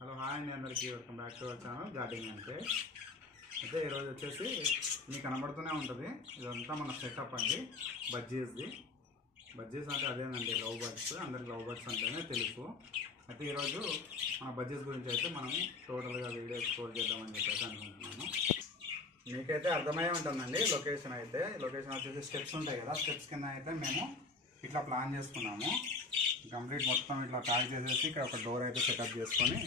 Hello hi అండి, అందరికీ welcome back to our channel gardening అంటే. అయితే ఈరోజు వచ్చేసి మీకు కనబడుతూనే ఉంటుంది, ఇదంతా మన సెటప్ అండి. బజ్జీస్ది. బజ్జీస్ అంటే అదేనండి, లవ్ బర్డ్స్. అందరికి లవ్ బర్డ్స్ అంటేనే తెలుసు. అయితే ఈరోజు మన బజ్జీస్ గురించి అయితే మనము టోటల్గా వీడియో ఎక్స్ప్లోర్ చేద్దామని చెప్పేసి అనుకుంటున్నాను. మీకైతే అర్థమయ్యే ఉంటుందండి లొకేషన్ అయితే. లొకేషన్ వచ్చేసి స్టెప్స్ ఉంటాయి కదా, స్టెప్స్ కింద అయితే మేము ఇట్లా ప్లాన్ చేసుకున్నాము. కంప్లీట్ మొత్తం ఇట్లా ప్యాక్ చేసేసి ఇక్కడ ఒక డోర్ అయితే సెటప్ చేసుకొని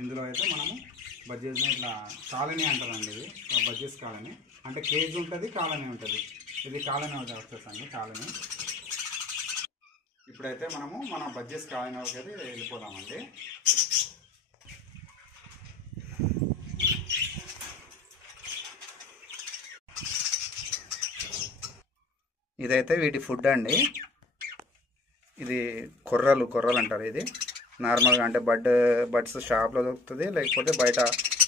ఇందులో అయితే మనము బజ్జీస్ని ఇట్లా కాలనీ అంటారండి. ఇది బజ్జీస్ కాలనీ అంటే కేజ్ ఉంటుంది, కాలనీ ఉంటుంది. ఇది కాలనీ వచ్చేసండి కాలనీ. ఇప్పుడైతే మనము మన బజ్జీస్ కాలనీ వరకు అయితే వెళ్ళిపోదామండి. ఇదైతే వీటి ఫుడ్ అండి. ఇది కొర్రలు అంటారు. ఇది నార్మల్గా అంటే బడ్స్ షాప్లో దొరుకుతుంది, లేకపోతే బయట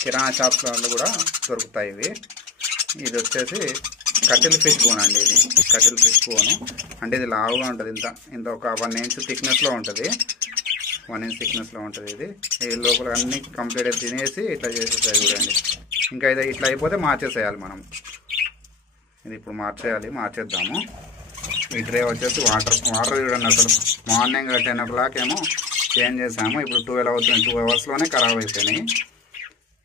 కిరాణా షాప్స్లో కూడా దొరుకుతాయి ఇవి. ఇది వచ్చేసి కటిల్ ఫిష్ బోన్ అండి. ఇది కటిల్ ఫిష్ బోను అంటే ఇది లావుగా ఉంటుంది. ఇంత ఒక 1 ఇంచ్ థిక్నెస్లో ఉంటుంది. 1 ఇంచ్ థిక్నెస్లో ఉంటుంది. ఇది ఈ లోపల అన్నీ కంప్లీట్గా తినేసి ఇట్లా చేసేసాయి చూడండి. ఇంకా ఇది ఇట్లా అయిపోతే మార్చేసేయాలి మనం. ఇది ఇప్పుడు మార్చేద్దాము. ఈ ట్రే వచ్చేసి వాటర్ చూడండి. అసలు మార్నింగ్ 10 o'clock ఏమో చేంజ్ చేసాము, ఇప్పుడు 12 అవుతుంది. 2 అవర్స్లోనే ఖరాబ్ అయిపోయినాయి.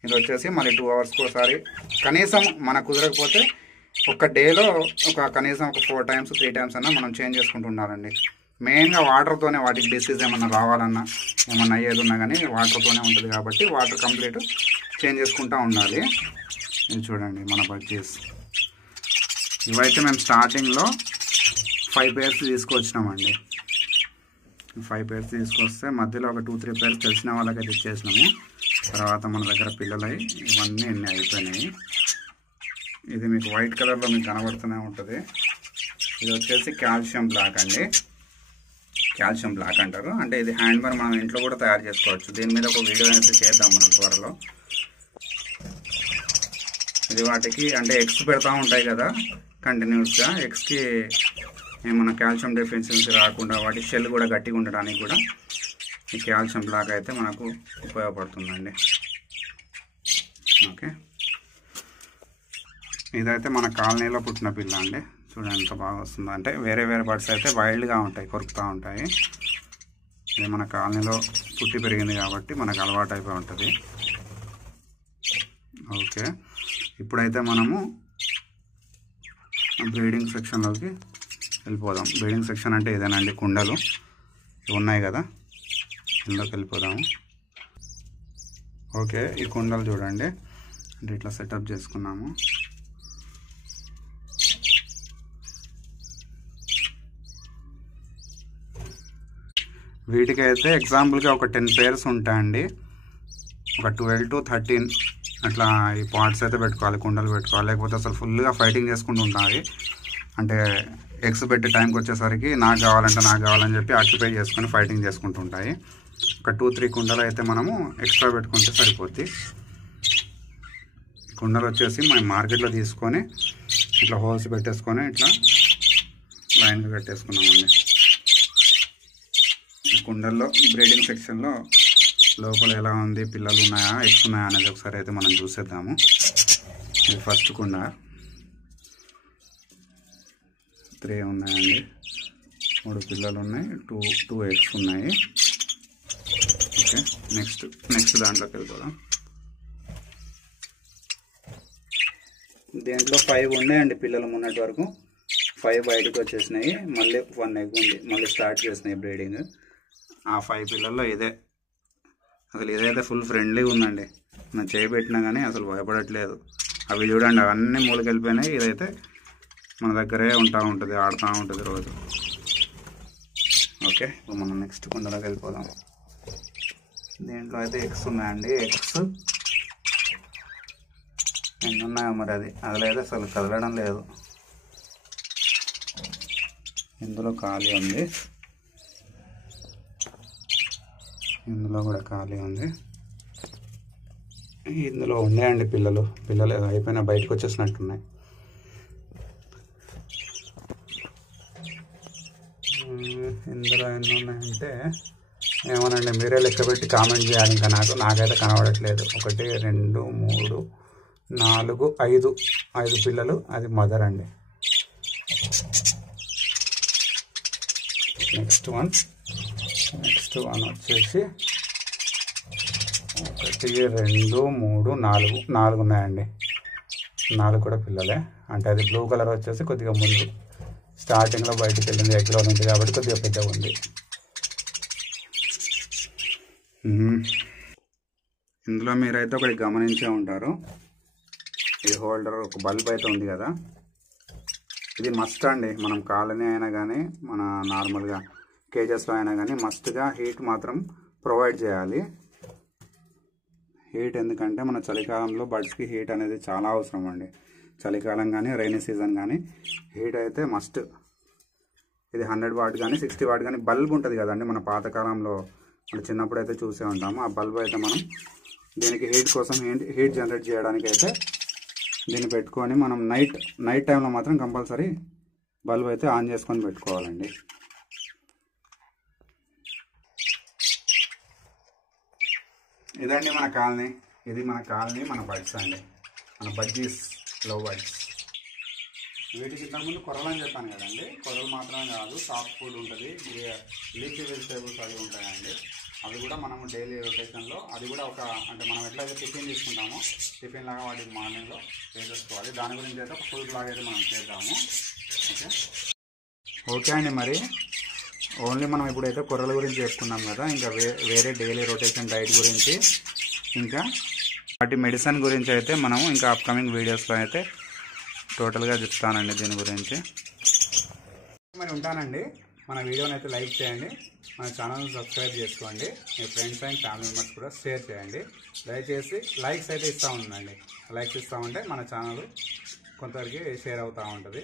ఇది వచ్చేసి మళ్ళీ 2 అవర్స్కి ఒకసారి కనీసం మనకు కుదరకపోతే ఒక డేలో కనీసం 4 times 3 times అన్నా మనం చేంజ్ చేసుకుంటూ ఉండాలండి. మెయిన్గా వాటర్తోనే వాటికి డిసీజ్ ఏమన్నా రావాలన్నా ఏమన్నా అయ్యేది ఉన్నా కానీ వాటర్తోనే ఉంటుంది కాబట్టి వాటర్ కంప్లీట్ చేంజ్ చేసుకుంటూ ఉండాలి. ఇది చూడండి మన బజ్జీస్. ఇవైతే మేము స్టార్టింగ్లో 5 pairs తీసుకొచ్చినామండి. 5 pairs తీసుకొస్తే మధ్యలో ఒక 2-3 pairs తెలిసిన వాళ్ళకైతే ఇచ్చేసినాము. తర్వాత మన దగ్గర పిల్లలై ఇవన్నీ ఎన్ని అయిపోయినాయి. ఇది మీకు వైట్ కలర్లో మీకు కనబడుతూనే ఉంటుంది. ఇది వచ్చేసి కాల్షియం బ్లాక్ అండి. కాల్షియం బ్లాక్ అంటారు. అంటే ఇది హ్యాండ్బర్ మనం ఇంట్లో కూడా తయారు చేసుకోవచ్చు. దీని మీద ఒక వీడియో అయితే చేద్దాం మనం త్వరలో. ఇది వాటికి అంటే ఎగ్స్ పెడతా ఉంటాయి కదా కంటిన్యూస్గా. ఎగ్స్కి ఏమన్నా కాల్షియం డెఫిషియన్సీ రాకుండా వాటి షెల్ కూడా గట్టిగా ఉండడానికి కూడా ఈ కాల్షియం బ్లాక్ అయితే మనకు ఉపయోగపడుతుందండి. ఓకే, ఇదైతే మన కాలనీలో పుట్టిన పిల్ల అండి. చూడండి ఎంత బాగా వస్తుందో. అంటే వేరే బర్డ్స్ అయితే వైల్డ్గా ఉంటాయి, కొరుకుతూ ఉంటాయి. ఇది మన కాలనీలో పుట్టి పెరిగింది కాబట్టి మనకు అలవాటు అయిపోయి ఉంటుంది. ఓకే, ఇప్పుడైతే మనము బ్రీడింగ్ సెక్షన్లోకి వెళ్ళిపోదాం. బ్రీడింగ్ సెక్షన్ అంటే ఇదేనండి, కుండలు ఇవి ఉన్నాయి కదా, ఇందులోకి వెళ్ళిపోదాము. ఓకే, ఈ కుండలు చూడండి అంటే ఇట్లా సెటప్ చేసుకున్నాము. వీటికైతే ఎగ్జాంపుల్గా ఒక 10 pairs ఉంటాయండి. ఒక 12 to 13 అట్లా ఈ పాట్స్ అయితే పెట్టుకోవాలి, కుండలు పెట్టుకోవాలి. లేకపోతే అసలు ఫుల్గా ఫైటింగ్ చేసుకుంటూ ఉంటాయి. అంటే ఎగ్స్ పెట్టే టైంకి వచ్చేసరికి నాకు కావాలని చెప్పి ఆక్యుపై చేసుకొని ఫైటింగ్ చేసుకుంటూ ఉంటాయి. ఒక 2-3 కుండలు అయితే మనము ఎక్స్ట్రా పెట్టుకుంటే సరిపోద్ది. కుండలు వచ్చేసి మనం మార్కెట్లో తీసుకొని ఇట్లా హోల్స్ పెట్టేసుకొని ఇట్లా లైన్గా కట్టేసుకున్నామండి. ఈ కుండల్లో బ్రీడింగ్ సెక్షన్లో లోపల ఎలా ఉంది, పిల్లలు ఉన్నాయా ఎగ్స్ ఉన్నాయా అనేది ఒకసారి అయితే మనం చూసేద్దాము. ఇది ఫస్ట్ కుండ. 3 ఉన్నాయండి, 3 పిల్లలు ఉన్నాయి, 2 ఎగ్స్ ఉన్నాయి. ఓకే, నెక్స్ట్ దాంట్లోకి వెళ్ళిపోదాం. దీంట్లో 5 ఉన్నాయండి పిల్లలు. మొన్నటి వరకు 5 బయటకు వచ్చేసినాయి. మళ్ళీ 1 ఎగ్ ఉంది, మళ్ళీ స్టార్ట్ చేసినాయి బ్రీడింగ్. ఆ 5 పిల్లల్లో ఇదైతే ఫుల్ ఫ్రెండ్లీ ఉందండి. నేను చేయబెట్టినా కానీ అసలు భయపడట్లేదు. అవి చూడండి అవన్నీ మూలకి వెళ్ళిపోయినాయి. ఇదైతే మన దగ్గరే ఉంటుంది, ఆడుతూ ఉంటుంది రోజు. ఓకే, ఇప్పుడు మనం నెక్స్ట్ కుండలోకి వెళ్ళిపోదాం. దీంట్లో అయితే ఎగ్స్ ఉన్నాయండి. ఎగ్స్ ఎన్ని ఉన్నాయో మరి అదిలో అయితే అసలు కదలడం లేదు. ఇందులో ఖాళీ ఉంది, ఇందులో కూడా ఖాళీ ఉంది. ఇందులో ఉన్నాయండి పిల్లలు అయిపోయినా బయటకు వచ్చేసినట్టున్నాయి. ఇందులో ఎన్ని ఉన్నాయంటే ఏమోనండి, మీరే లెక్క పెట్టి కామెంట్ చేయాలి. ఇంకా నాకైతే కనబడట్లేదు. 1 2 3 4 5 పిల్లలు, అది మదర్ అండి. నెక్స్ట్ వన్ వచ్చేసి 1 2 3 4 ఉన్నాయండి. 4 కూడా పిల్లలే. అంటే అది బ్లూ కలర్ వచ్చేసి కొద్దిగా ముందు స్టార్టింగ్లో బయటకు వెళ్ళింది, ఎగ్లో ఉంది కాబట్టి కొద్దిగా పెద్దగా ఉంది. ఇందులో మీరైతే ఒకటి గమనించే ఉంటారు, ఇది హోల్డర్ ఒక బల్బ్ అయితే ఉంది కదా, ఇది మస్ట్ అండి. మనం కాలనీ అయినా కానీ మన నార్మల్గా కేజెస్లో అయినా కానీ మస్ట్గా హీట్ మాత్రం ప్రొవైడ్ చేయాలి. హీట్ ఎందుకంటే మన చలికాలంలో బర్డ్స్కి హీట్ అనేది చాలా అవసరం అండి. చలికాలం కానీ రైనీ సీజన్ కానీ హీట్ అయితే మస్ట్. ఇది 100 వాట్ కానీ 60 వాట్ కానీ బల్బ్ ఉంటుంది కదండి, మన పాతకాలంలో మన చిన్నప్పుడు అయితే చూసే ఉంటాము. ఆ బల్బ్ అయితే మనం దీనికి హీట్ కోసం హీట్ జనరేట్ చేయడానికి అయితే దీన్ని పెట్టుకొని మనం నైట్ టైంలో మాత్రం కంపల్సరీ బల్బ్ అయితే ఆన్ చేసుకొని పెట్టుకోవాలండి. ఇదండి మన కాలనీ, మన బర్డ్స్ అండి, మన బడ్జీస్, లవ్ బర్డ్స్. వీటికి ఇంతకుముందు కొర్రలు అని చెప్పాను కదండి. కొర్రలు మాత్రమే కాదు, సాఫ్ట్ ఫుడ్ ఉంటుంది, లీఫీ వెజిటేబుల్స్ అవి ఉంటాయండి. అవి కూడా మనం డైలీ రొటేషన్లో అది కూడా అంటే మనం ఎట్లయితే టిఫిన్ తీసుకుంటామో టిఫిన్ లాగా వాటికి మార్నింగ్లో వేసేసుకోవాలి. దాని గురించి అయితే ఒక ఫుడ్ లాగా అయితే మనం చేద్దాము. ఓకే అండి. మరి ఓన్లీ మనం ఇప్పుడైతే కొర్రల గురించి చెప్పుకున్నాం కదా, ఇంకా వేరే డైలీ రొటేషన్ డైట్ గురించి ఇంకా వాటి మెడిసిన్ గురించి అయితే మనం ఇంకా అప్కమింగ్ వీడియోస్లో అయితే టోటల్గా చెప్తానండి దీని గురించి. మరి ఉంటానండి. మన వీడియోని అయితే లైక్ చేయండి, మన ఛానల్ని సబ్స్క్రైబ్ చేసుకోండి, మీ ఫ్రెండ్స్ అండ్ ఫ్యామిలీ మెంబర్స్ కూడా షేర్ చేయండి. దయచేసి లైక్స్ అయితే ఇస్తూ ఉండండి. లైక్స్ ఇస్తూ ఉంటే మన ఛానల్ కొంతవరకు షేర్ అవుతూ ఉంటుంది.